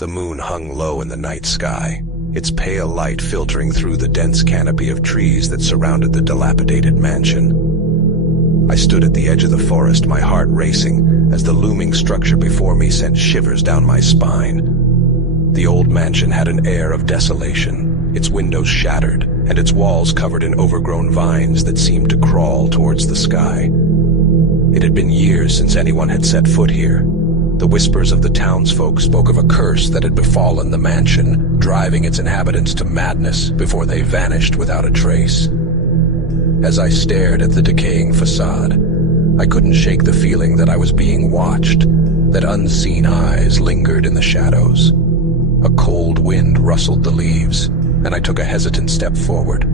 The moon hung low in the night sky, its pale light filtering through the dense canopy of trees that surrounded the dilapidated mansion. I stood at the edge of the forest, my heart racing, as the looming structure before me sent shivers down my spine. The old mansion had an air of desolation, its windows shattered, and its walls covered in overgrown vines that seemed to crawl towards the sky. It had been years since anyone had set foot here. The whispers of the townsfolk spoke of a curse that had befallen the mansion, driving its inhabitants to madness before they vanished without a trace. As I stared at the decaying facade, I couldn't shake the feeling that I was being watched, that unseen eyes lingered in the shadows. A cold wind rustled the leaves, and I took a hesitant step forward.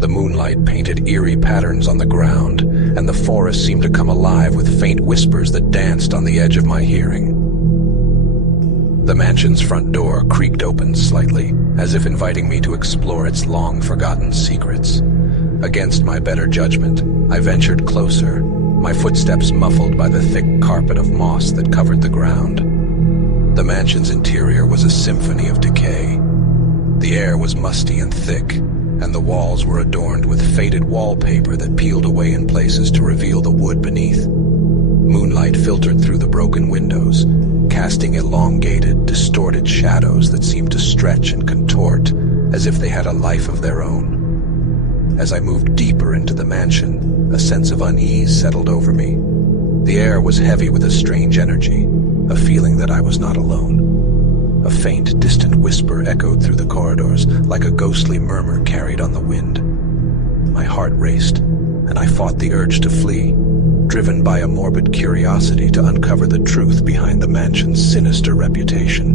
The moonlight painted eerie patterns on the ground, and the forest seemed to come alive with faint whispers that danced on the edge of my hearing. The mansion's front door creaked open slightly, as if inviting me to explore its long-forgotten secrets. Against my better judgment, I ventured closer, my footsteps muffled by the thick carpet of moss that covered the ground. The mansion's interior was a symphony of decay. The air was musty and thick, and the walls were adorned with faded wallpaper that peeled away in places to reveal the wood beneath. Moonlight filtered through the broken windows, casting elongated, distorted shadows that seemed to stretch and contort as if they had a life of their own. As I moved deeper into the mansion, a sense of unease settled over me. The air was heavy with a strange energy, a feeling that I was not alone. A faint, distant whisper echoed through the corridors, like a ghostly murmur carried on the wind. My heart raced, and I fought the urge to flee, driven by a morbid curiosity to uncover the truth behind the mansion's sinister reputation.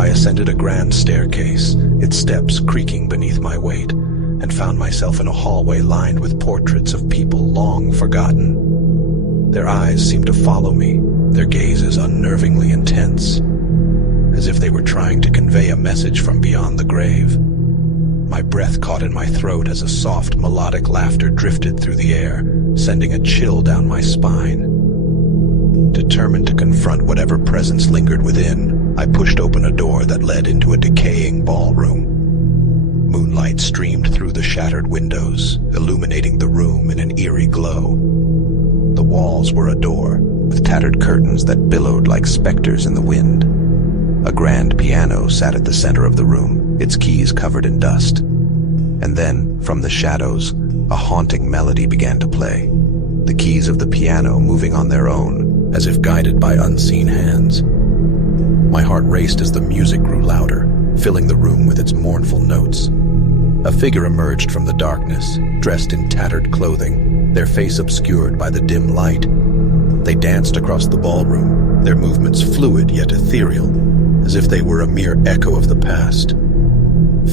I ascended a grand staircase, its steps creaking beneath my weight, and found myself in a hallway lined with portraits of people long forgotten. Their eyes seemed to follow me, their gazes unnervingly intense, as if they were trying to convey a message from beyond the grave. My breath caught in my throat as a soft, melodic laughter drifted through the air, sending a chill down my spine. Determined to confront whatever presence lingered within, I pushed open a door that led into a decaying ballroom. Moonlight streamed through the shattered windows, illuminating the room in an eerie glow. The walls were a door, with tattered curtains that billowed like specters in the wind. A grand piano sat at the center of the room, its keys covered in dust. And then, from the shadows, a haunting melody began to play, the keys of the piano moving on their own, as if guided by unseen hands. My heart raced as the music grew louder, filling the room with its mournful notes. A figure emerged from the darkness, dressed in tattered clothing, their face obscured by the dim light. They danced across the ballroom, their movements fluid yet ethereal, as if they were a mere echo of the past.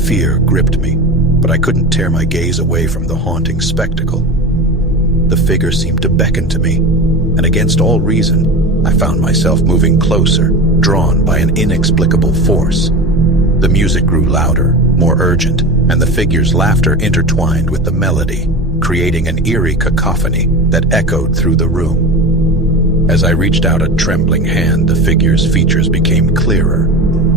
Fear gripped me, but I couldn't tear my gaze away from the haunting spectacle. The figure seemed to beckon to me, and against all reason, I found myself moving closer, drawn by an inexplicable force. The music grew louder, more urgent, and the figure's laughter intertwined with the melody, creating an eerie cacophony that echoed through the room. As I reached out a trembling hand, the figure's features became clearer.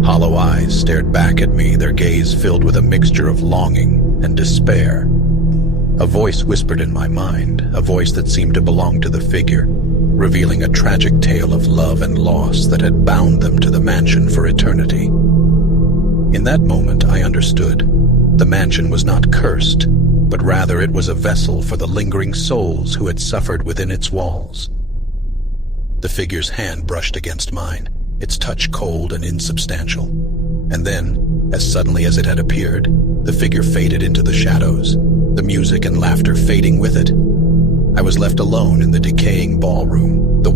Hollow eyes stared back at me, their gaze filled with a mixture of longing and despair. A voice whispered in my mind, a voice that seemed to belong to the figure, revealing a tragic tale of love and loss that had bound them to the mansion for eternity. In that moment, I understood. The mansion was not cursed, but rather it was a vessel for the lingering souls who had suffered within its walls. The figure's hand brushed against mine, its touch cold and insubstantial. And then, as suddenly as it had appeared, the figure faded into the shadows, the music and laughter fading with it. I was left alone in the decaying ballroom, the